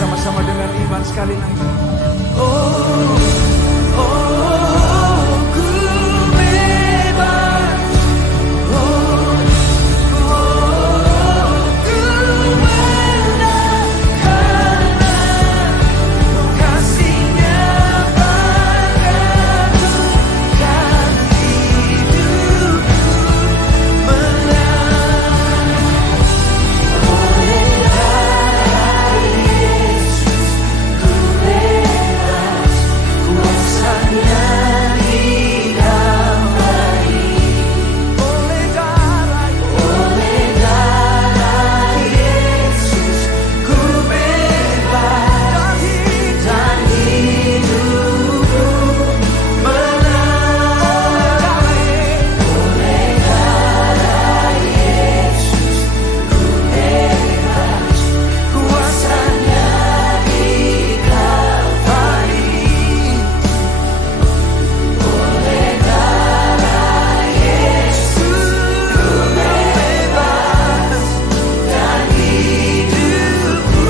bersama-sama dengan iman sekali lagi. Oh, ku bebas. Oh, ku menang karena kasih-Nya padaku dan hidupku menang. Oleh darah Yesus ku bebas, kuasa-Nya didamai. Oleh darah Yesus ku bebas dan hidupku menang. Oleh darah Yesus ku bebas, kuasa-Nya didamai. Oleh darah Yesus ku bebas dan hidupku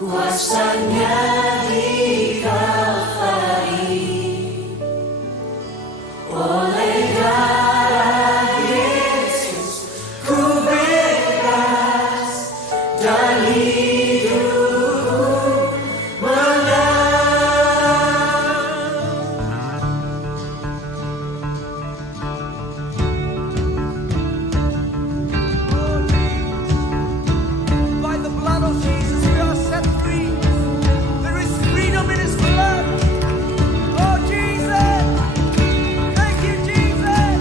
kuasa-Nya di Kalvari. Oleh darah Yesus ku bebas dan hidupku menang. By the blood of Jesus we are set free. There is freedom in His blood. Oh Jesus, thank you Jesus.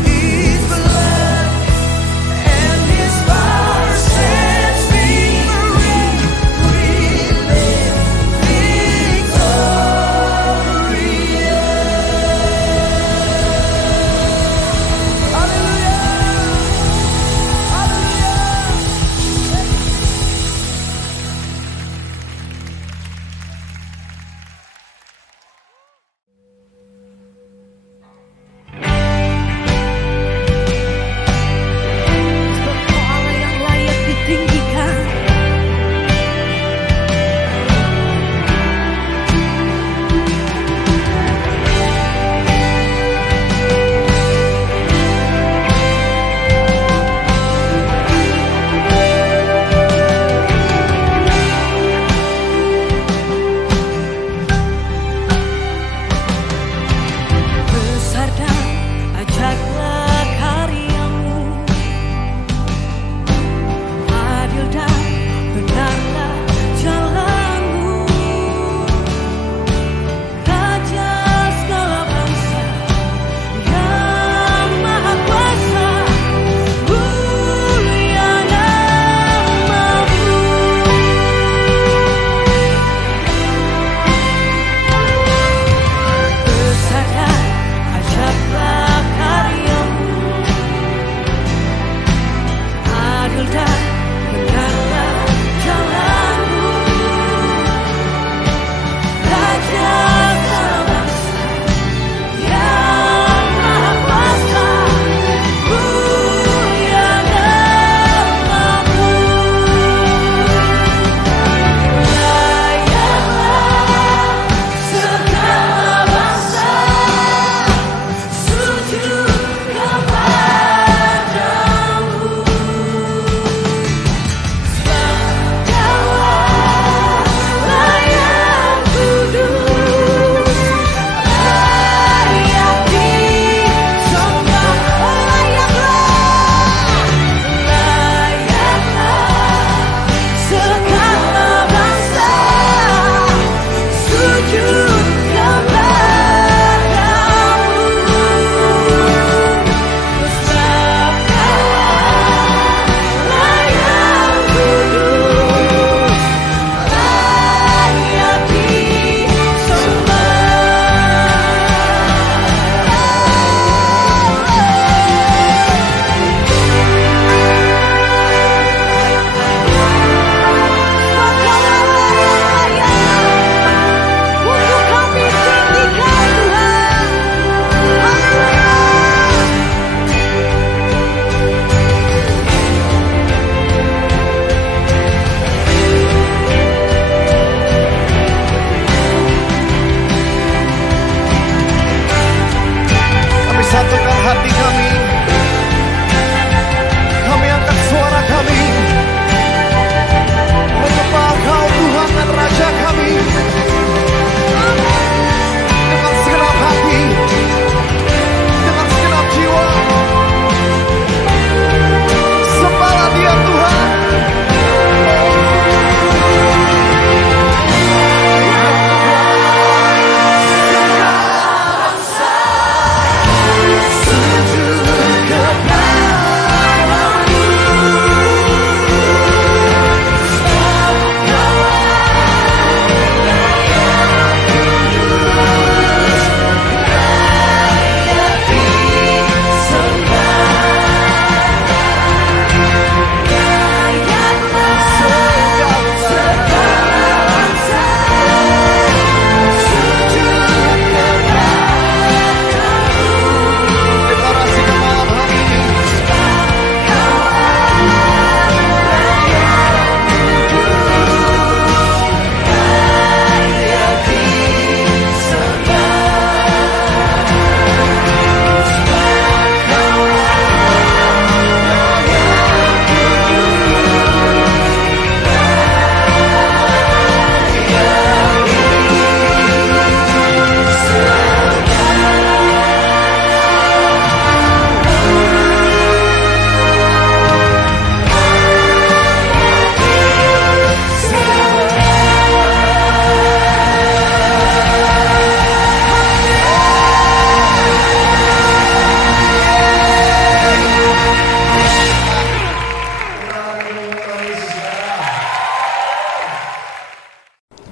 His blood and His power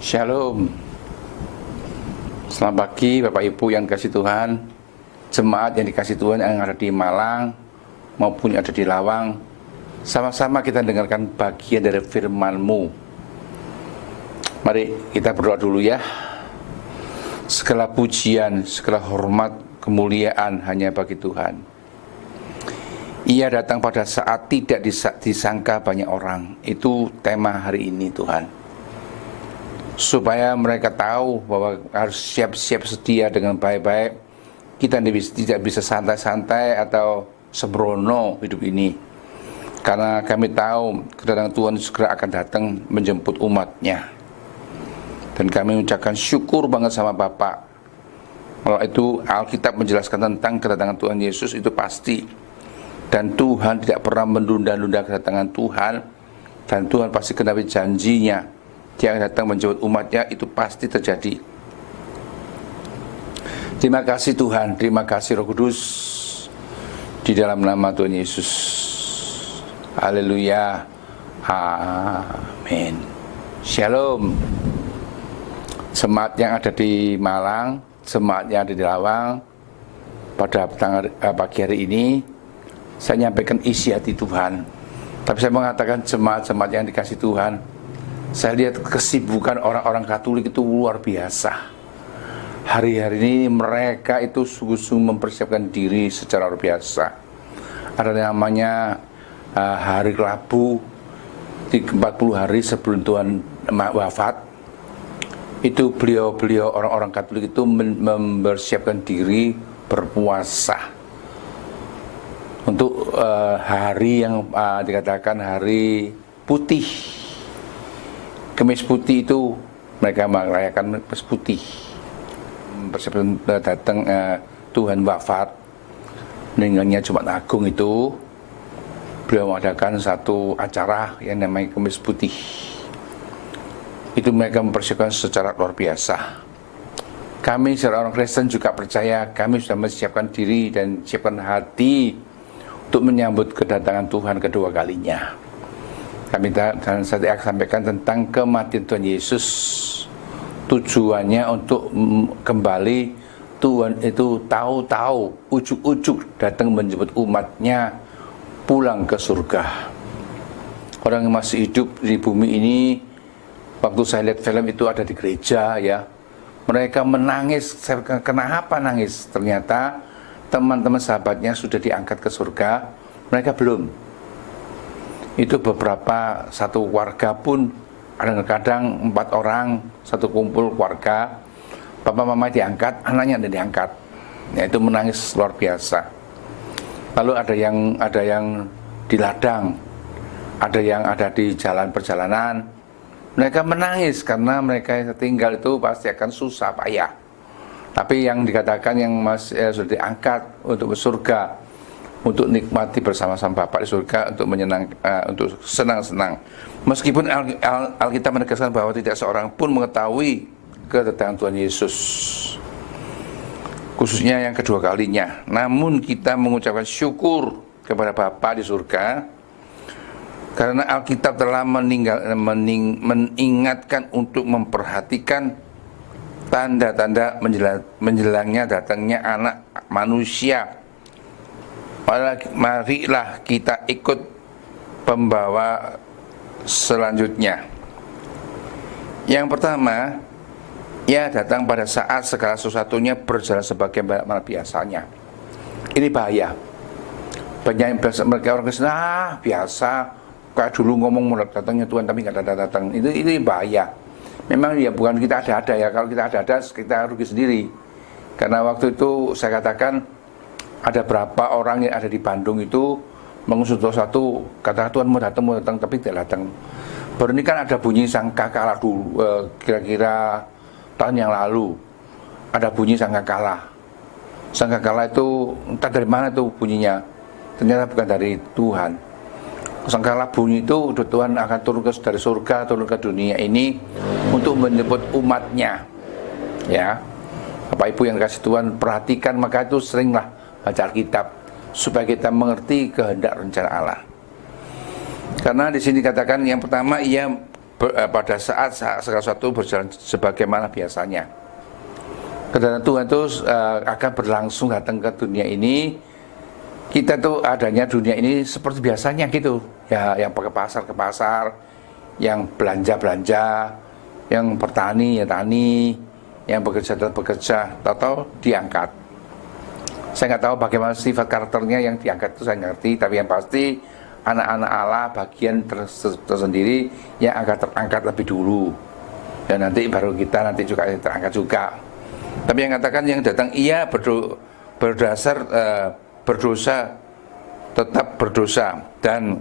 Shalom. Selamat pagi Bapak Ibu yang dikasih Tuhan, jemaat yang dikasih Tuhan yang ada di Malang maupun yang ada di Lawang. Sama-sama kita dengarkan bagian dari firman-Mu. Mari kita berdoa dulu ya. Segala pujian, segala hormat, kemuliaan hanya bagi Tuhan. Ia datang pada saat tidak disangka banyak orang. Itu tema hari ini Tuhan. Supaya mereka tahu bahwa harus siap-siap sedia dengan baik-baik. Kita tidak bisa santai-santai atau sembrono hidup ini. Karena kami tahu kedatangan Tuhan segera akan datang menjemput umatnya. Dan kami mengucapkan syukur banget sama Bapak. Kalau itu Alkitab menjelaskan tentang kedatangan Tuhan Yesus itu pasti. Dan Tuhan tidak pernah menunda-nunda kedatangan Tuhan. Dan Tuhan pasti genapi janjinya. Dia akan datang menjemput umatnya, itu pasti terjadi. Terima kasih Tuhan, terima kasih Roh Kudus. Di dalam nama Tuhan Yesus. Haleluya. Amin. Shalom. Jemaat yang ada di Malang, jemaat yang ada di Lawang, pada pagi hari ini saya nyampaikan isi hati Tuhan. Tapi saya mengatakan jemaat-jemaat yang dikasih Tuhan, saya lihat kesibukan orang-orang Katolik itu luar biasa. Hari-hari ini mereka itu sungguh-sungguh mempersiapkan diri secara luar biasa. Ada namanya hari Rabu, 40 hari sebelum Tuhan wafat. Itu beliau-beliau orang-orang Katolik itu mempersiapkan diri berpuasa. Untuk hari yang dikatakan hari putih. Kemis putih itu mereka merayakan Kemis putih. Persiapan datang Tuhan wafat, meninggalnya Jumat Agung itu, beliau mengadakan satu acara yang namanya Kemis Putih. Itu mereka mempersiapkan secara luar biasa. Kami secara orang Kristen juga percaya, kami sudah menyiapkan diri dan siapkan hati untuk menyambut kedatangan Tuhan kedua kalinya. Kami dan saya akan sampaikan tentang kematian Tuhan Yesus. Tujuannya untuk kembali Tuhan itu tahu-tahu ujuk-ujuk datang menjemput umatnya pulang ke surga. Orang yang masih hidup di bumi ini, waktu saya lihat film itu ada di gereja ya, mereka menangis. Saya kenapa nangis? Ternyata teman-teman sahabatnya sudah diangkat ke surga, mereka belum. Itu beberapa, satu warga pun kadang-kadang 4 orang, satu kumpul keluarga, papa mama diangkat, anaknya tidak diangkat. Ya, itu menangis luar biasa. Lalu ada yang di ladang, ada yang ada di jalan perjalanan. Mereka menangis karena mereka yang tinggal itu pasti akan susah payah. Tapi yang dikatakan yang sudah diangkat untuk surga, untuk nikmati bersama-sama Bapak di surga, untuk senang-senang. Meskipun Alkitab menegaskan bahwa tidak seorang pun mengetahui kedatangan Tuhan Yesus, khususnya yang kedua kalinya. Namun kita mengucapkan syukur kepada Bapa di surga, karena Alkitab telah mengingatkan untuk memperhatikan tanda-tanda menjelangnya datangnya Anak Manusia. Marilah kita ikut pembawa selanjutnya. Yang pertama, ia datang pada saat segala sesuatunya berjalan sebagaimana biasanya. Ini bahaya. Banyak mereka orang Kristen, biasa, kayak dulu ngomong datangnya Tuhan tapi nggak datang. Itu bahaya. Memang ya bukan kita ada-ada ya. Kalau kita ada-ada, kita rugi sendiri. Karena waktu itu saya katakan, ada berapa orang yang ada di Bandung itu mengusut satu, kata Tuhan mau datang tapi tidak datang. Baru ini kan ada bunyi sangkakala dulu, kira-kira tahun yang lalu ada bunyi sangkakala. Sangkakala itu entah dari mana itu bunyinya, ternyata bukan dari Tuhan. Sangkakala bunyi itu Tuhan akan turun dari surga, turun ke dunia ini untuk menjemput umatnya. Ya, Bapak Ibu yang kasih Tuhan perhatikan, maka itu seringlah baca Alkitab supaya kita mengerti kehendak rencana Allah. Karena di sini katakan yang pertama, ia pada saat segala sesuatu berjalan sebagaimana biasanya. Kedatangan Tuhan itu akan berlangsung datang ke dunia ini. Kita tuh adanya dunia ini seperti biasanya gitu. Ya, yang ke pasar, yang belanja, yang bertani ya tani, yang bekerja, tahu diangkat. Saya nggak tahu bagaimana sifat karakternya yang diangkat itu, saya ngerti, tapi yang pasti anak-anak Allah bagian tersendiri yang akan terangkat lebih dulu. Dan nanti baru kita nanti juga terangkat juga. Tapi yang katakan yang datang ia berdosa tetap berdosa, dan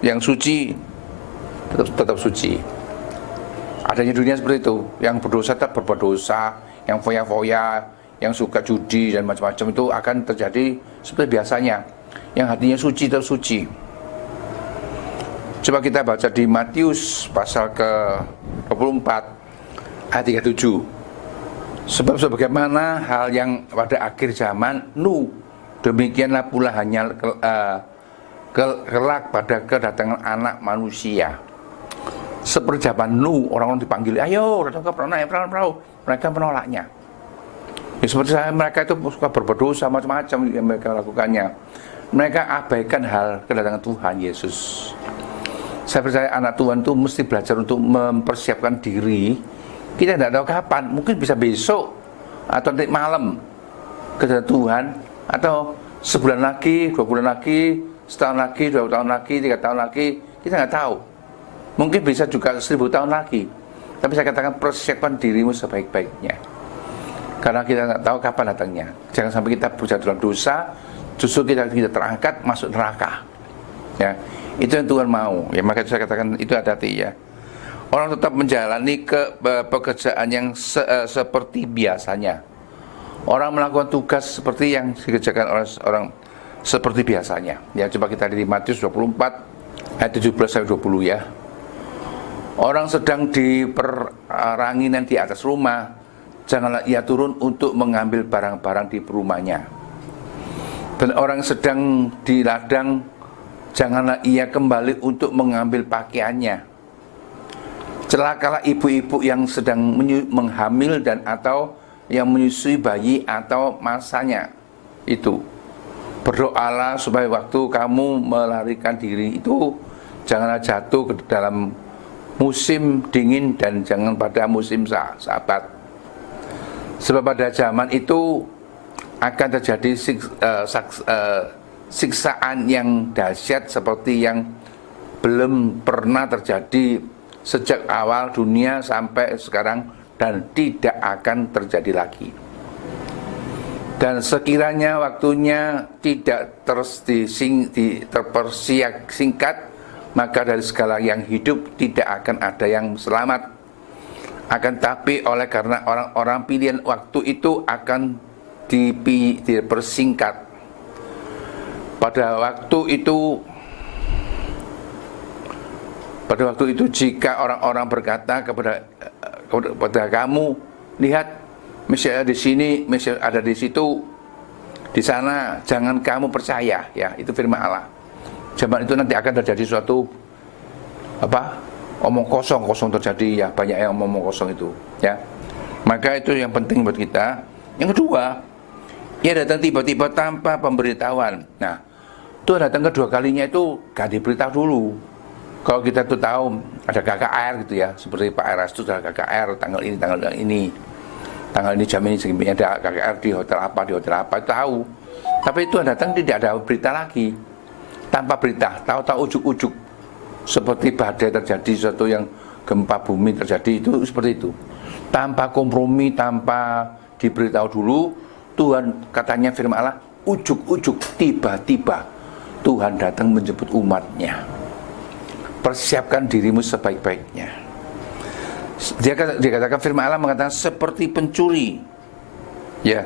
yang suci tetap suci. Adanya dunia seperti itu, yang berdosa tetap berbuat dosa, yang foya-foya, yang suka judi dan macam-macam itu akan terjadi seperti biasanya. Yang hatinya suci tetap suci. Coba kita baca di Matius pasal ke-24 ayat 37. Sebab sebagaimana hal yang pada akhir zaman demikianlah pula hanya kelak pada kedatangan anak manusia. Seperti zaman orang-orang dipanggil, ayo datang ke perahu, mereka menolaknya. Ya, seperti mereka itu suka berdosa macam-macam yang mereka lakukannya. Mereka abaikan hal kedatangan Tuhan Yesus. Saya percaya anak Tuhan itu mesti belajar untuk mempersiapkan diri. Kita tidak tahu kapan, mungkin bisa besok atau nanti malam kedatangan Tuhan, atau sebulan lagi, 2 bulan lagi, setahun lagi, 2 tahun lagi, 3 tahun lagi, kita nggak tahu. Mungkin bisa juga 1000 tahun lagi. Tapi saya katakan persiapkan dirimu sebaik-baiknya. Karena kita nggak tahu kapan datangnya. Jangan sampai kita berjatuh dalam dosa, justru kita terangkat masuk neraka. Ya, itu yang Tuhan mau. Ya, maka saya katakan itu hati-hati ya. Orang tetap menjalani pekerjaan yang seperti biasanya. Orang melakukan tugas seperti yang dikerjakan oleh orang seperti biasanya. Ya, coba kita lihat di Matius 24 ayat 17-20 ya. Orang sedang di peranginan di atas rumah, janganlah ia turun untuk mengambil barang-barang di rumahnya. Dan orang sedang di ladang, janganlah ia kembali untuk mengambil pakaiannya. Celakalah ibu-ibu yang sedang menghamil dan atau yang menyusui bayi atau masanya itu. Berdoalah supaya waktu kamu melarikan diri itu janganlah jatuh ke dalam musim dingin dan jangan pada musim sabat. Sebab pada zaman itu akan terjadi siksaan yang dahsyat seperti yang belum pernah terjadi sejak awal dunia sampai sekarang dan tidak akan terjadi lagi. Dan sekiranya waktunya tidak terpersingkat, maka dari segala yang hidup tidak akan ada yang selamat. Akan tapi oleh karena orang-orang pilihan waktu itu akan dipersingkat. Pada waktu itu jika orang-orang berkata kepada kamu, lihat Mesias ada di sini, Mesias ada di situ, di sana, jangan kamu percaya. Ya, itu firman Allah. Zaman itu nanti akan terjadi suatu omong kosong terjadi ya, banyak yang omong kosong itu. Ya, maka itu yang penting buat kita. Yang kedua, ia datang tiba-tiba tanpa pemberitahuan. Nah, Tuhan datang kedua kalinya itu gak diberitahu dulu. Kalau kita tuh tahu ada KKR gitu ya, seperti Pak Eras itu ada KKR tanggal ini, jam ini segini ada KKR di hotel apa itu tahu. Tapi itu datang tidak ada berita lagi, tanpa berita, tahu-tahu ujuk-ujuk seperti badai terjadi, sesuatu yang gempa bumi terjadi itu seperti itu, tanpa kompromi, tanpa diberitahu dulu. Tuhan katanya firman Allah, ujuk-ujuk tiba-tiba Tuhan datang menjemput umatnya. Persiapkan dirimu sebaik-baiknya. Dia katakan firman Allah mengatakan seperti pencuri. Ya,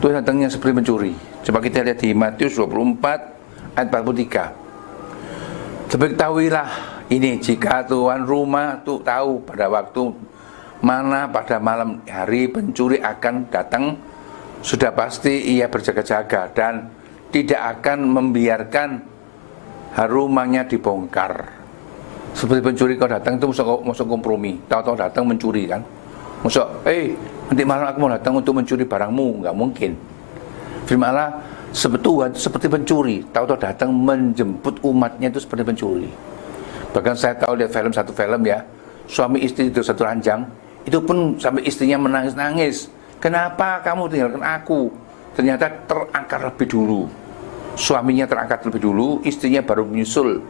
Tuhan datangnya seperti pencuri. Coba kita lihat di Matius 24 ayat 43. Tapi ketahuilah ini, jika tuan rumah tuh tahu pada waktu mana pada malam hari pencuri akan datang, sudah pasti ia berjaga-jaga dan tidak akan membiarkan rumahnya dibongkar. Seperti pencuri kau datang itu masuk kompromi, tahu-tahu datang mencuri kan. Masuk, nanti malam aku mau datang untuk mencuri barangmu, nggak mungkin. Firman Allah, Tuhan seperti pencuri, tahu-tahu datang menjemput umatnya itu seperti pencuri. Bahkan saya tahu lihat satu film ya, suami istri itu satu ranjang, itu pun sampai istrinya menangis-nangis. Kenapa kamu tinggalkan aku? Ternyata terangkat lebih dulu. Suaminya terangkat lebih dulu, istrinya baru menyusul.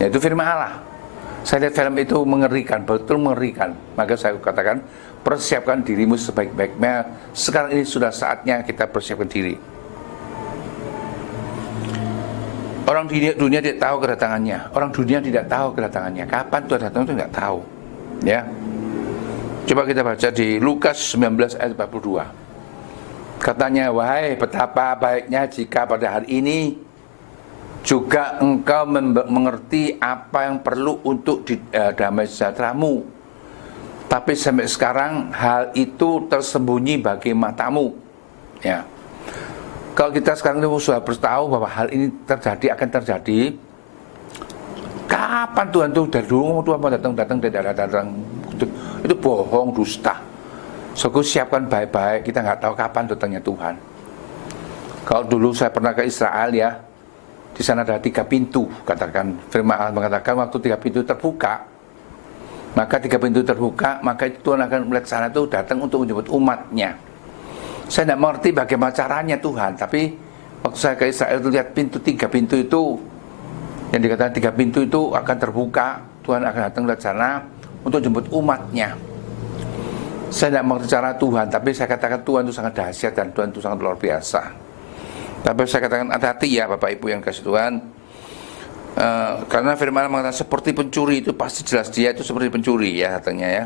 Ya, itu firman Allah. Saya lihat film itu mengerikan, betul mengerikan. Maka saya katakan, persiapkan dirimu sebaik-baiknya. Sekarang ini sudah saatnya kita persiapkan diri. Orang dunia tidak tahu kedatangannya. Orang dunia tidak tahu kedatangannya. Kapan Tuhan datang itu tidak tahu. Ya. Coba kita baca di Lukas 19 ayat 42. Katanya, wahai betapa baiknya jika pada hari ini juga engkau mengerti apa yang perlu untuk damai sejahteramu. Tapi sampai sekarang hal itu tersembunyi bagi matamu. Ya. Kalau kita sekarang itu sudah tahu bahwa hal ini akan terjadi. Kapan Tuhan itu dari dulu Tuhan mau datang tidak datang. Itu bohong, dusta. So, siapkan baik-baik. Kita nggak tahu kapan datangnya Tuhan. Kalau dulu saya pernah ke Israel ya, di sana ada 3 pintu, katakan firman Allah mengatakan waktu 3 pintu terbuka, maka 3 pintu terbuka, maka Tuhan akan melihat sana itu datang untuk menjemput umatnya. Saya tidak mengerti bagaimana caranya Tuhan, tapi waktu saya ke Israel itu lihat 3 pintu itu, yang dikatakan 3 pintu itu akan terbuka, Tuhan akan datang melihat sana untuk menjemput umatnya. Saya tidak mengerti cara Tuhan, tapi saya katakan Tuhan itu sangat dahsyat dan Tuhan itu sangat luar biasa. Tapi saya katakan hati-hati ya Bapak Ibu yang kasih Tuhan, karena firman Allah mengatakan seperti pencuri, itu pasti jelas dia itu seperti pencuri ya katanya ya.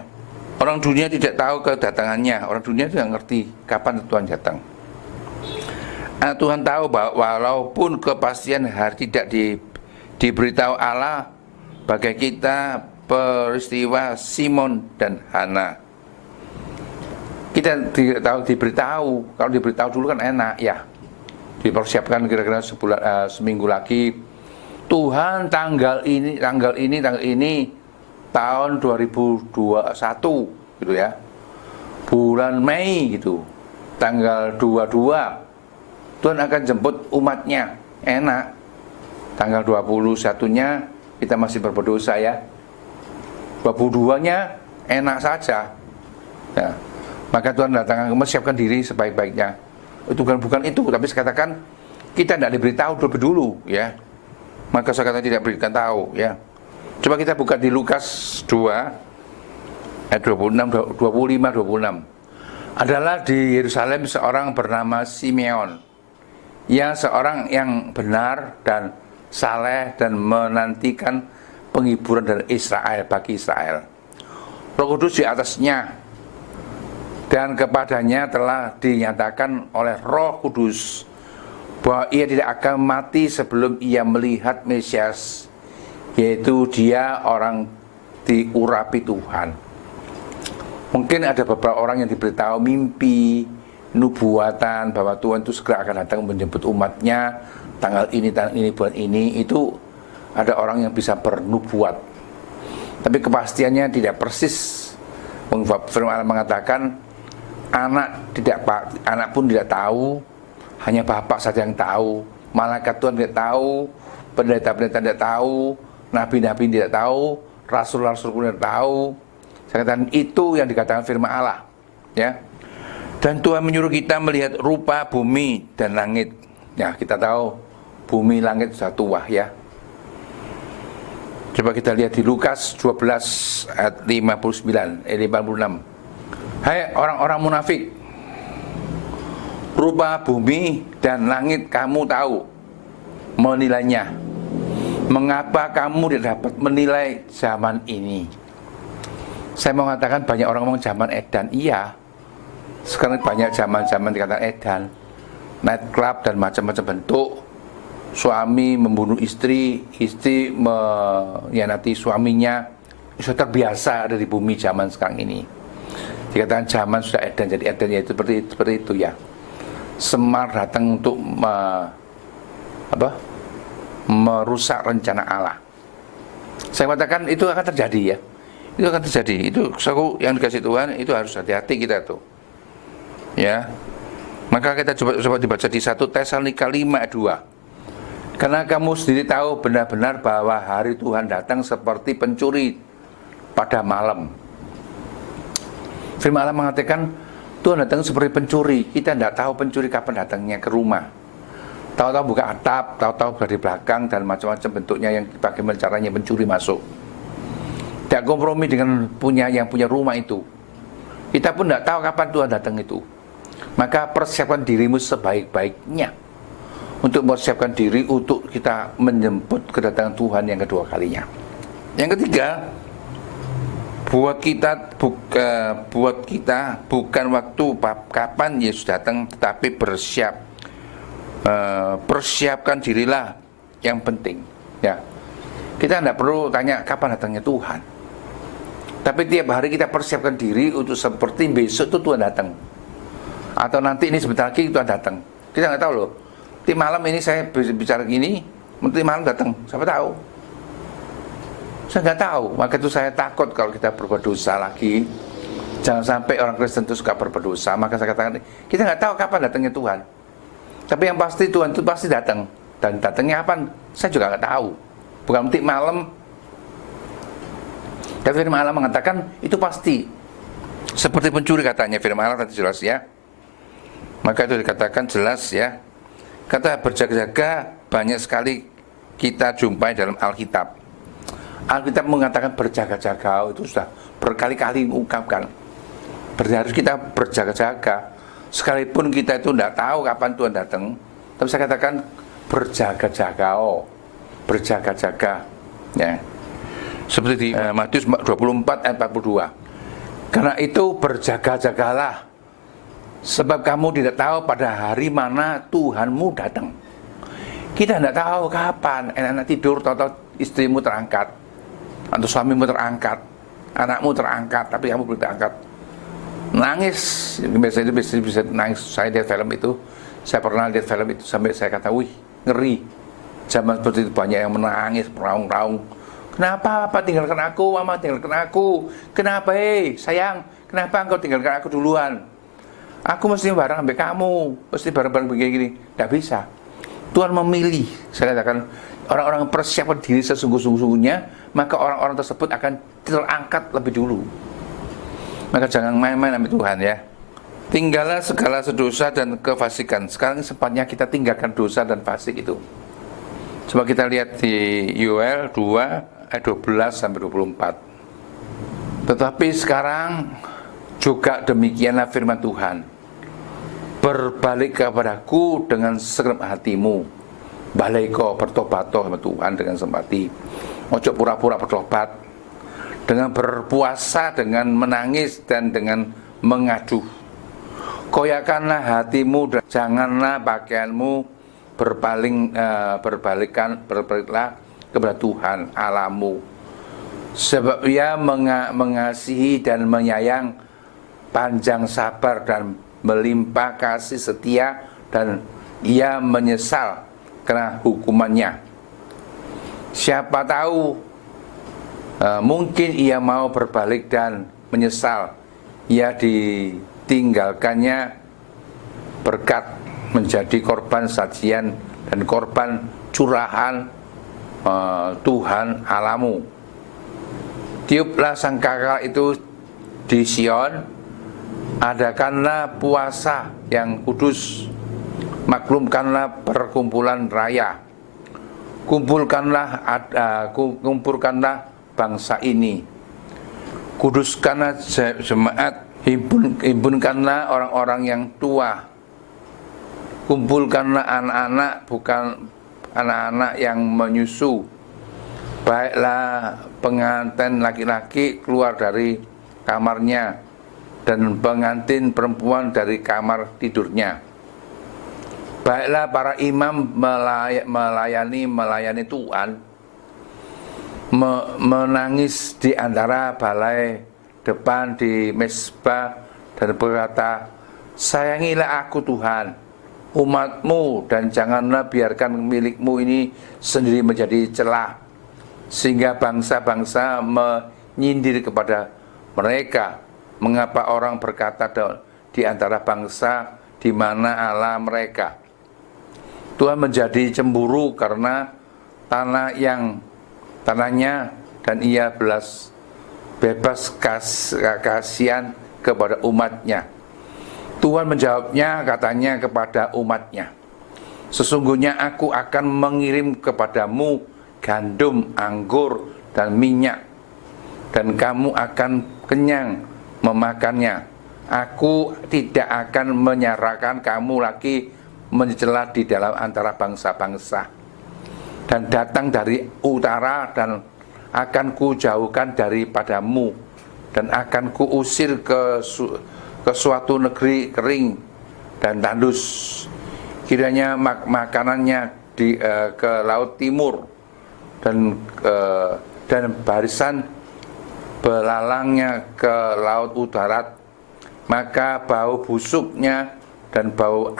Orang dunia tidak tahu kedatangannya, orang dunia tidak ngerti kapan Tuhan datang. Tuhan tahu bahwa walaupun kepastian hari tidak diberitahu Allah, bagai kita peristiwa Simon dan Hana. Kita tidak tahu diberitahu, kalau diberitahu dulu kan enak ya. Dipersiapkan kira-kira seminggu lagi, Tuhan tanggal ini tahun 2021 gitu ya, bulan Mei gitu, tanggal 22 Tuhan akan jemput umatnya, enak. Tanggal 21-nya kita masih berdosa ya, 22-nya enak saja ya. Maka Tuhan datang mempersiapkan diri sebaik-baiknya. Itu bukan itu, tapi saya katakan kita tidak diberitahu lebih dulu ya. Maka saya katakan tidak berikan tahu ya. Coba kita buka di Lukas 2 ayat 25 26. Adalah di Yerusalem seorang bernama Simeon, yang seorang yang benar dan saleh dan menantikan penghiburan dari Israel bagi Israel. Roh Kudus di atasnya, dan kepadanya telah dinyatakan oleh Roh Kudus bahwa ia tidak akan mati sebelum ia melihat Mesias, yaitu dia orang diurapi Tuhan. Mungkin ada beberapa orang yang diberitahu mimpi, nubuatan bahwa Tuhan itu segera akan datang menjemput umatnya tanggal ini, bulan ini. Itu ada orang yang bisa bernubuat, tapi kepastiannya tidak persis. Firman Allah mengatakan anak pun tidak tahu, hanya Bapa saja yang tahu. Malaikat Tuhan tidak tahu, pendeta-pendeta tidak tahu, nabi-nabi tidak tahu, rasul-rasul pun tidak tahu. Saya katakan itu yang dikatakan firman Allah ya. Dan Tuhan menyuruh kita melihat rupa bumi dan langit. Ya, kita tahu bumi langit sudah tua ya. Coba kita lihat di Lukas 12 ayat 56. Hai orang-orang munafik, rupa bumi dan langit kamu tahu menilainya. Mengapa kamu tidak dapat menilai zaman ini? Saya mau mengatakan banyak orang ngomong zaman edan. Iya, sekarang banyak zaman dikatakan edan, night club dan macam-macam bentuk. Suami membunuh istri, istri mengkhianati suaminya. Itu terbiasa ada di bumi zaman sekarang ini. Dikatakan zaman sudah edan, jadi edan ya itu seperti itu ya. Semar datang untuk merusak rencana Allah. Saya katakan itu akan terjadi ya. Itu akan terjadi. Itu saudaraku yang dikasih Tuhan itu harus hati-hati kita tuh. Ya. Maka kita coba dibaca di 1 Tesalonika 5 ayat 2. Karena kamu sendiri tahu benar-benar bahwa hari Tuhan datang seperti pencuri pada malam. Firman Allah mengatakan Tuhan datang seperti pencuri. Kita tidak tahu pencuri kapan datangnya ke rumah. Tahu-tahu buka atap, tahu-tahu dari belakang dan macam-macam bentuknya yang bagaimana caranya pencuri masuk. Tidak kompromi dengan yang punya rumah itu. Kita pun tidak tahu kapan Tuhan datang itu. Maka persiapkan dirimu sebaik-baiknya untuk mempersiapkan diri untuk kita menjemput kedatangan Tuhan yang kedua kalinya. Yang ketiga, buat kita bukan waktu kapan Yesus datang, tetapi persiapkan dirilah yang penting. Ya, kita tidak perlu tanya kapan datangnya Tuhan, tapi tiap hari kita persiapkan diri untuk seperti besok itu Tuhan datang, atau nanti ini sebentar lagi Tuhan datang. Kita nggak tahu loh. Nanti malam ini saya bicara gini, nanti malam datang, siapa tahu? Saya nggak tahu. Maka itu saya takut kalau kita berbuat dosa lagi. Jangan sampai orang Kristen itu suka berbuat dosa. Maka saya katakan kita nggak tahu kapan datangnya Tuhan. Tapi yang pasti Tuhan itu pasti datang. Dan datangnya kapan? Saya juga nggak tahu. Bukan nanti malam. Tapi firman Allah mengatakan itu pasti. Seperti pencuri katanya firman Allah tadi jelas ya. Maka itu dikatakan jelas ya. Kata berjaga-jaga banyak sekali kita jumpai dalam Alkitab. Alkitab mengatakan berjaga-jaga, itu sudah berkali-kali mengungkapkan. Harus kita berjaga-jaga. Sekalipun kita itu tidak tahu kapan Tuhan datang, tapi saya katakan berjaga-jaga, berjaga-jaga. Ya. Seperti di Matius 24 ayat 42. Karena itu berjaga-jagalah, sebab kamu tidak tahu pada hari mana Tuhanmu datang. Kita tidak tahu kapan, enak-enak tidur, tahu-tahu istrimu terangkat, atau suamimu terangkat, anakmu terangkat, tapi kamu belum terangkat. Nangis, biasanya bisa nangis. Saya lihat film itu, saya pernah lihat film itu sampai saya kata, wih, ngeri. Zaman seperti itu banyak yang menangis, meraung-raung. Kenapa Papa tinggalkan aku, Mama tinggalkan aku? Kenapa sayang, kenapa engkau tinggalkan aku duluan? Aku mesti bareng sampai kamu, mesti bareng-bareng begini-gini. Tidak bisa. Tuhan memilih, saya katakan, orang-orang persiapkan diri sesungguh-sungguhnya, maka orang-orang tersebut akan terangkat lebih dulu. Maka jangan main-main sama Tuhan ya. Tinggallah segala sedosa dan kefasikan. Sekarang sempatnya kita tinggalkan dosa dan fasik itu. Coba kita lihat di Yoel 2 ayat 12 sampai 24. Tetapi sekarang juga demikianlah firman Tuhan. Berbalik kepadaku dengan segenap hatimu. Balik kau bertobat sama Tuhan dengan sempati. Ojo pura-pura bertobat. Dengan berpuasa, dengan menangis, dan dengan mengadu. Koyakanlah hatimu dan janganlah pakaianmu berbaliklah kepada Tuhan Allahmu. Sebab Ia mengasihi dan menyayang, panjang sabar dan melimpah kasih setia, dan Ia menyesal karena hukumannya. Siapa tahu mungkin ia mau berbalik dan menyesal. Ia ditinggalkannya berkat menjadi korban sajian dan korban curahan Tuhan Allahmu. Tiuplah sangkakala itu di Sion, adakanlah puasa yang kudus, maklumkanlah perkumpulan raya, kumpulkanlah bangsa ini, kuduskanlah jemaat, himpunkanlah orang-orang yang tua, kumpulkanlah anak-anak, bukan anak-anak yang menyusu. Baiklah pengantin laki-laki keluar dari kamarnya, dan pengantin perempuan dari kamar tidurnya. Baiklah para imam melayani Tuhan, menangis di antara balai depan di mezbah dan berkata, sayangilah aku Tuhan, umatmu, dan janganlah biarkan milikmu ini sendiri menjadi celah. sehingga bangsa-bangsa menyindir kepada mereka. Mengapa orang berkata di antara bangsa, di mana Allah mereka? Tuhan menjadi cemburu karena tanahnya dan ia bebas kasihan kepada umatnya. Tuhan menjawabnya, katanya kepada umatnya, sesungguhnya aku akan mengirim kepadamu gandum, anggur, dan minyak, dan kamu akan kenyang memakannya. Aku tidak akan menyerahkan kamu lagi mencela di dalam antara bangsa-bangsa, dan datang dari utara dan akan kujauhkan daripadamu, dan akan kuusir ke suatu negeri kering dan tandus. Kiranya makanannya ke laut timur, dan barisan belalangnya ke laut utara. Maka bau busuknya dan bau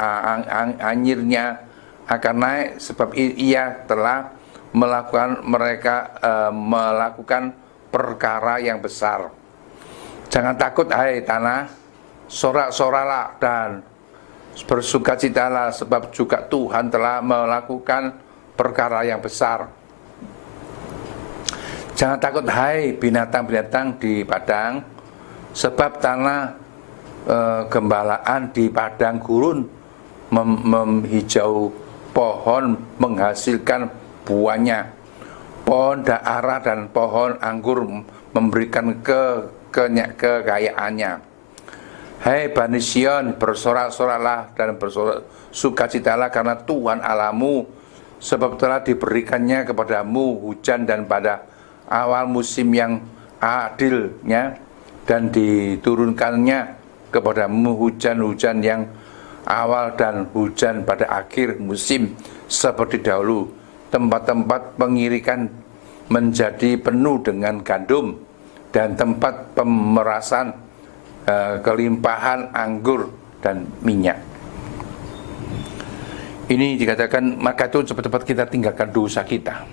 anyirnya akan naik, sebab ia telah melakukan perkara yang besar. Jangan takut, hai tanah, sorak-soralah dan bersukacitalah, sebab juga Tuhan telah melakukan perkara yang besar. Jangan takut, hai binatang-binatang di padang, sebab tanah gembalaan di padang gurun menghijau, pohon menghasilkan buahnya, pohon daara dan pohon anggur memberikan kekayaannya. Hai Bani Sion, bersorak-soraklah dan bersukacitalah karena Tuhan Allahmu, sebab telah diberikannya kepadamu hujan dan pada awal musim yang adilnya, dan diturunkannya kepadamu hujan-hujan yang awal dan hujan pada akhir musim, seperti dahulu. Tempat-tempat pengirikan menjadi penuh dengan gandum, dan tempat pemerasan kelimpahan anggur dan minyak. Ini dikatakan, maka itu cepat-cepat kita tinggalkan dosa kita,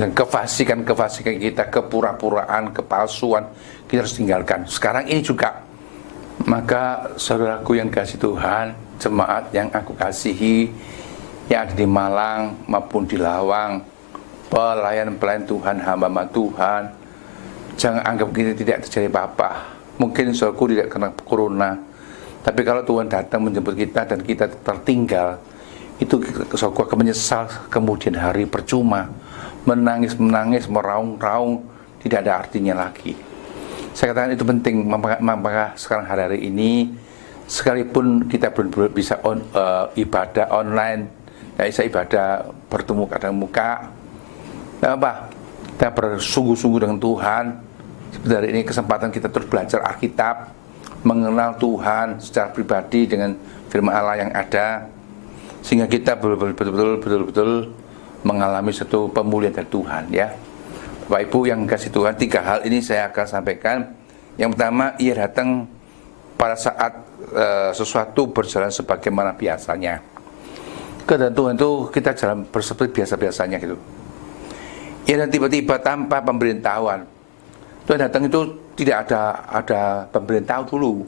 dan kefasikan kita, kepura-puraan, kepalsuan, kita harus tinggalkan. Sekarang ini juga, maka saudaraku yang kasih Tuhan, jemaat yang aku kasihi, yang ada di Malang maupun di Lawang, pelayan-pelayan Tuhan, hamba-hamba Tuhan, jangan anggap kita tidak terjadi apa-apa. Mungkin saudaraku tidak kena corona, tapi kalau Tuhan datang menjemput kita dan kita tertinggal, itu saudaraku akan menyesal kemudian hari, percuma. Menangis, meraung-raung, tidak ada artinya lagi. Saya katakan itu penting, maka sekarang hari ini, sekalipun kita belum bisa ibadah online, tidak bisa ibadah bertemu kadang muka, tidak apa, kita bersungguh-sungguh dengan Tuhan. Seperti hari ini kesempatan kita terus belajar Alkitab, mengenal Tuhan secara pribadi dengan firman Allah yang ada, sehingga kita betul-betul mengalami satu pemulihan dari Tuhan, ya. Bapak Ibu yang kasih Tuhan, 3 hal ini saya akan sampaikan. Yang pertama, ia datang pada saat sesuatu berjalan sebagaimana biasanya. Kedatangan Tuhan itu kita jalan seperti biasa-biasanya gitu. Ia dan tiba-tiba tanpa pemberitahuan. Tuhan datang itu tidak ada pemberitahu dulu.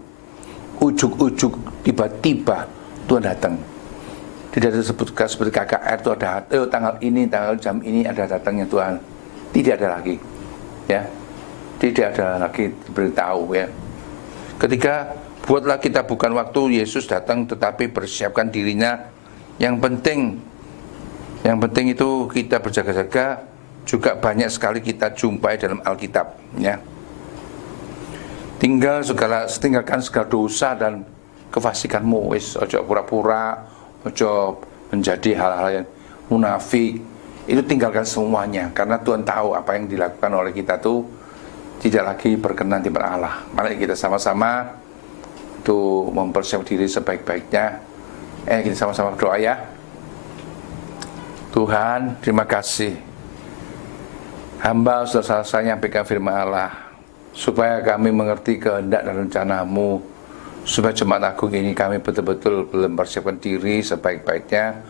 Ujuk-ujuk tiba-tiba Tuhan datang. Tidak ada seperti KKR itu ada tanggal ini, tanggal jam ini ada datangnya Tuhan. Tidak ada lagi, ya. Tidak ada lagi diberitahu, ya. Ketika buatlah kita bukan waktu Yesus datang, tetapi persiapkan dirinya. Yang penting itu kita berjaga-jaga. Juga banyak sekali kita jumpai dalam Alkitab, ya. Tinggalkan segala dosa dan kefasikanmu, wis ojo pura-pura, ojo menjadi hal-hal yang munafik. Itu tinggalkan semuanya, karena Tuhan tahu apa yang dilakukan oleh kita tuh tidak lagi berkenan di hadapan Allah. Mari kita sama-sama untuk mempersiapkan diri sebaik-baiknya. Kita sama-sama berdoa, ya. Tuhan, terima kasih. Hamba sudah selesai menyampaikan firman Allah, supaya kami mengerti kehendak dan rencana-Mu, supaya jemaat agung ini kami betul-betul mempersiapkan diri sebaik-baiknya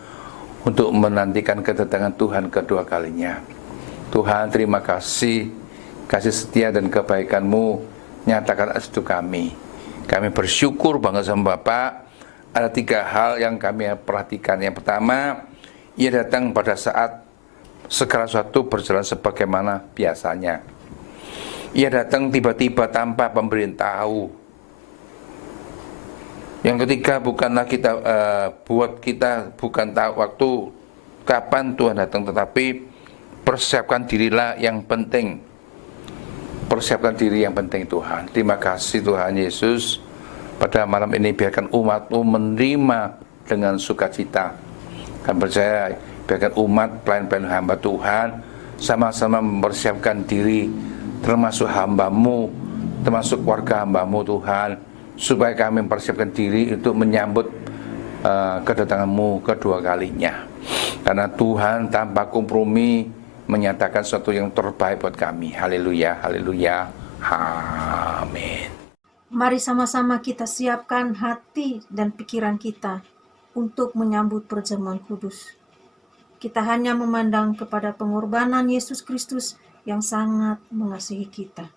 untuk menantikan kedatangan Tuhan kedua kalinya. Tuhan, terima kasih, kasih setia dan kebaikan-Mu nyatakan atas hidup kami. Kami bersyukur banget sama Bapak. Ada 3 hal yang kami perhatikan. Yang pertama, Ia datang pada saat segala sesuatu berjalan sebagaimana biasanya. Ia datang tiba-tiba tanpa pemberitahu. Yang ketiga, bukanlah kita buat kita bukan tahu waktu kapan Tuhan datang, tetapi persiapkan dirilah yang penting. Persiapkan diri yang penting Tuhan. Terima kasih Tuhan Yesus. Pada malam ini biarkan umat-Mu menerima dengan sukacita. Kami percaya biarkan umat pelayan-pelayan hamba Tuhan sama-sama mempersiapkan diri, termasuk hamba-Mu, termasuk keluarga hamba-Mu Tuhan, supaya kami mempersiapkan diri untuk menyambut kedatangan-Mu kedua kalinya. Karena Tuhan tanpa kompromi menyatakan sesuatu yang terbaik buat kami. Haleluya, haleluya, amin. Mari sama-sama kita siapkan hati dan pikiran kita untuk menyambut perjamuan kudus. Kita hanya memandang kepada pengorbanan Yesus Kristus yang sangat mengasihi kita.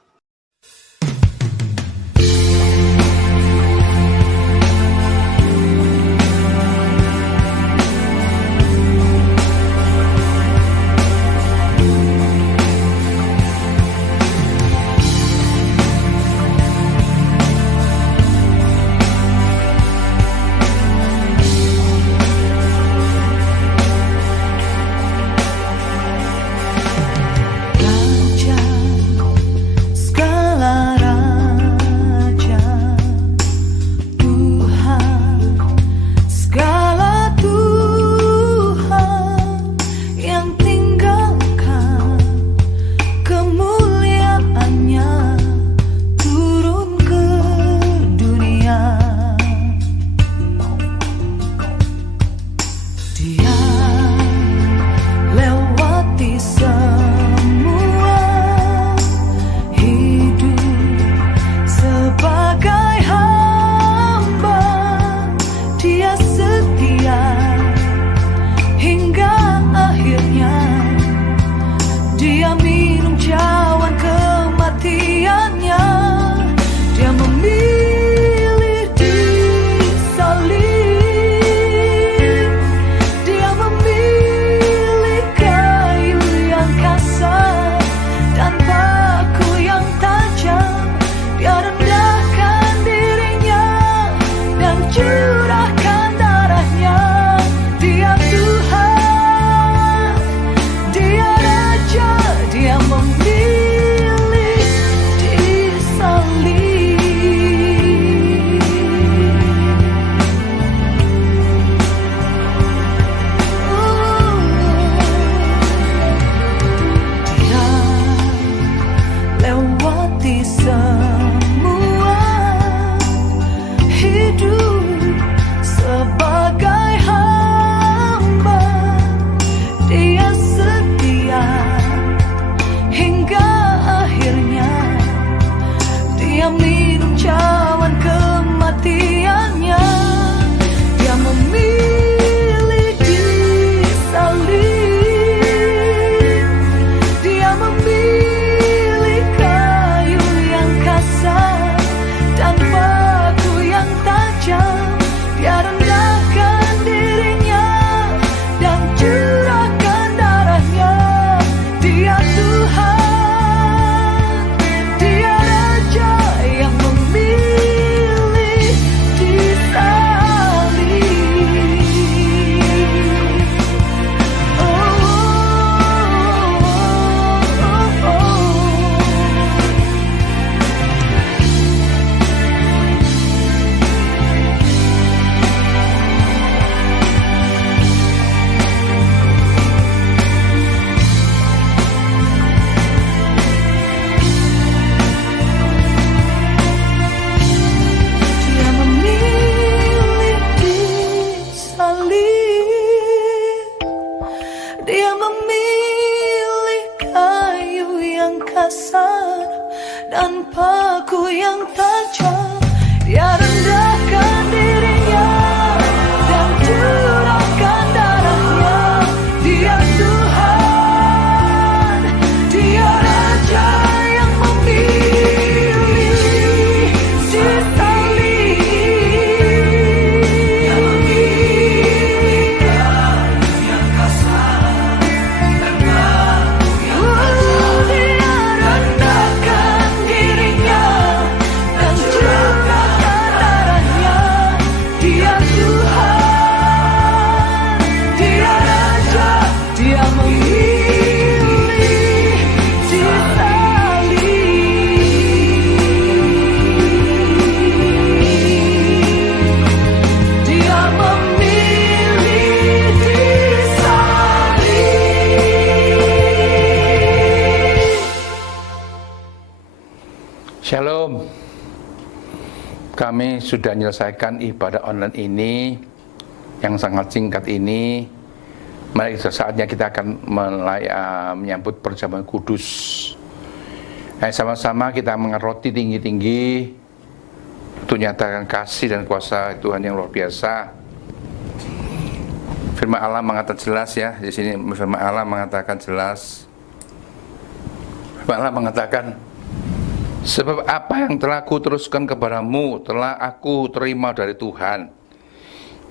dan paku yang tajam. Dia rendahkan dirinya dan curahkan darahnya. Dia Tuhan, Shalom. Kami sudah menyelesaikan ibadah online ini yang sangat singkat ini. Mari saatnya kita akan menyambut perjamuan kudus. Sama-sama kita mengangkat roti tinggi-tinggi untuk nyatakan kasih dan kuasa Tuhan yang luar biasa. Firman Allah mengatakan jelas ya, di sini firman Allah mengatakan jelas. Firman Allah mengatakan, sebab apa yang telah aku teruskan kepadamu telah aku terima dari Tuhan,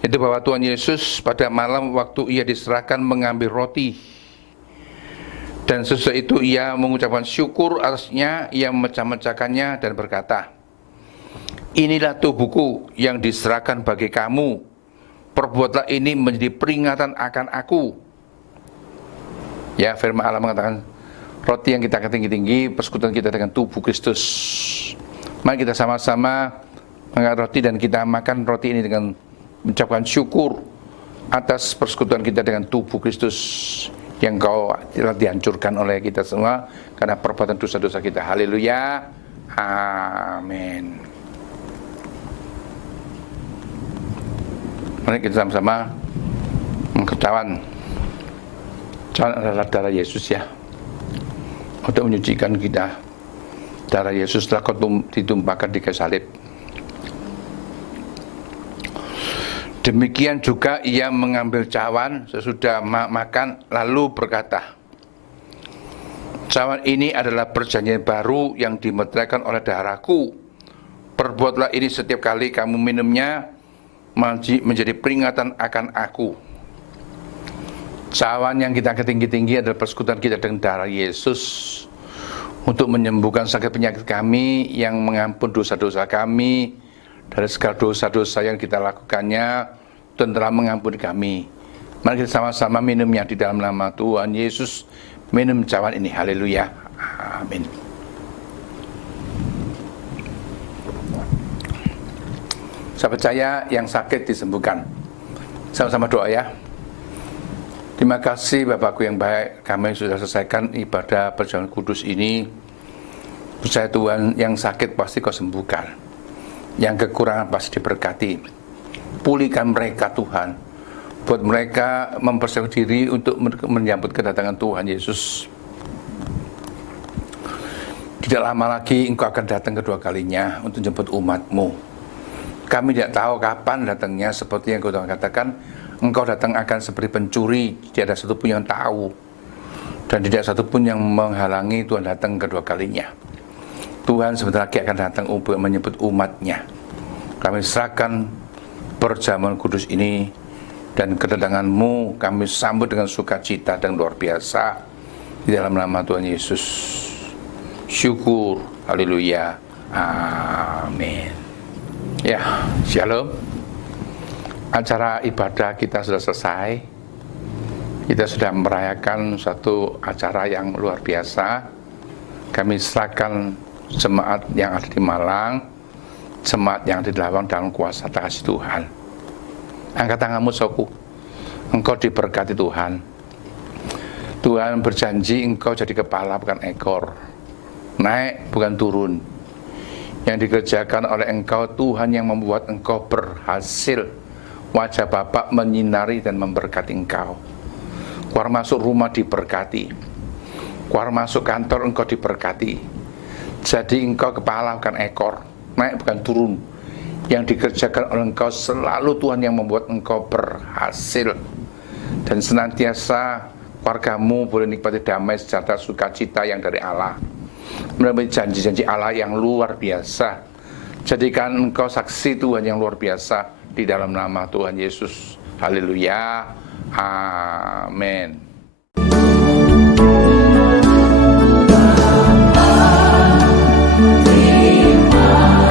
yaitu bahwa Tuhan Yesus pada malam waktu ia diserahkan mengambil roti, dan sesudah itu ia mengucapkan syukur atasnya, ia memecah-mecahkannya dan berkata, inilah tubuhku yang diserahkan bagi kamu, perbuatlah ini menjadi peringatan akan aku. Ya, firman Allah mengatakan roti yang kita angkat tinggi-tinggi, persekutuan kita dengan tubuh Kristus. Mari kita sama-sama mengangkat roti dan kita makan roti ini dengan mengucapkan syukur atas persekutuan kita dengan tubuh Kristus yang kau telah dihancurkan oleh kita semua karena perbuatan dosa-dosa kita. Haleluya. Amin. Mari kita sama-sama mengetahuan cawan adalah darah Yesus ya, untuk menyucikan kita. Darah Yesus telah ditumpahkan di kayu salib. Demikian juga ia mengambil cawan sesudah makan lalu berkata, cawan ini adalah perjanjian baru yang dimeteraikan oleh darahku. Perbuatlah ini setiap kali kamu minumnya menjadi peringatan akan aku. Cawan yang kita ketinggi-tinggi adalah persekutuan kita dengan darah Yesus untuk menyembuhkan sakit penyakit kami, yang mengampun dosa-dosa kami dari segala dosa-dosa yang kita lakukannya, dan telah mengampuni kami. Mari kita sama-sama minumnya di dalam nama Tuhan Yesus. Minum cawan ini. Haleluya. Amin. Saya percaya yang sakit disembuhkan. Sama-sama doa ya. Terima kasih Bapakku yang baik, kami sudah selesaikan ibadah perjamuan kudus ini. Percaya Tuhan, yang sakit pasti kau sembuhkan, yang kekurangan pasti diberkati. Pulihkan mereka Tuhan, buat mereka mempersiapkan diri untuk menyambut kedatangan Tuhan Yesus. Tidak lama lagi engkau akan datang kedua kalinya untuk jemput umatmu. Kami tidak tahu kapan datangnya, seperti yang kau katakan, engkau datang akan seperti pencuri, tidak ada satupun yang tahu, dan tidak satupun yang menghalangi Tuhan datang kedua kalinya. Tuhan sebentar lagi akan datang untuk menyebut umatnya. Kami serahkan perjamuan kudus ini, dan kedatanganmu kami sambut dengan sukacita dan luar biasa di dalam nama Tuhan Yesus. Syukur, haleluya, amin. Ya, shalom. Acara ibadah kita sudah selesai. Kita sudah merayakan satu acara yang luar biasa. Kami serahkan jemaat yang ada di Malang, jemaat yang ada di Lawang dalam kuasa kasih Tuhan. Angkat tanganmu saudaraku. Engkau diberkati Tuhan. Tuhan berjanji engkau jadi kepala bukan ekor, naik bukan turun. Yang dikerjakan oleh engkau, Tuhan yang membuat engkau berhasil. Wajah Bapa menyinari dan memberkati engkau. Keluar masuk rumah diberkati, keluar masuk kantor engkau diberkati. Jadi engkau kepala bukan ekor, naik bukan turun. Yang dikerjakan oleh engkau selalu Tuhan yang membuat engkau berhasil. Dan senantiasa keluargamu boleh nikmati damai, sejahtera, sukacita yang dari Allah. Melalui janji-janji Allah yang luar biasa. Jadikan engkau saksi Tuhan yang luar biasa di dalam nama Tuhan Yesus. Haleluya. Amin. Di dalam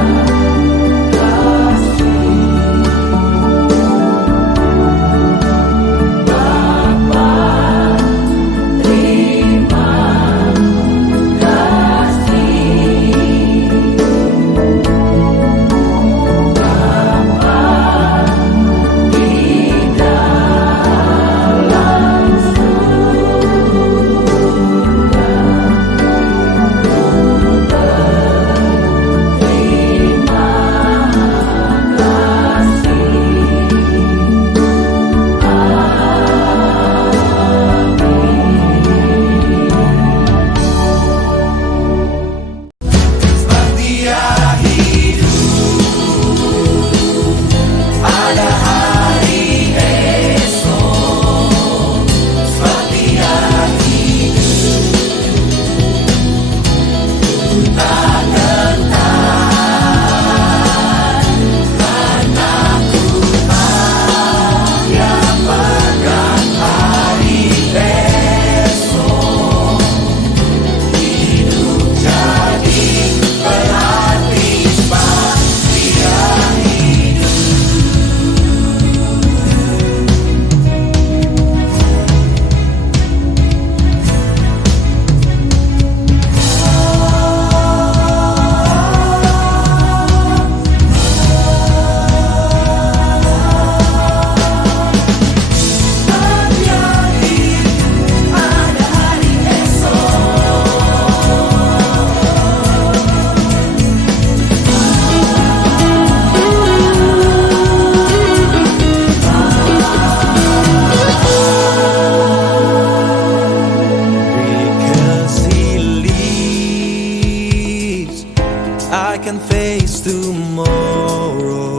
I can face tomorrow.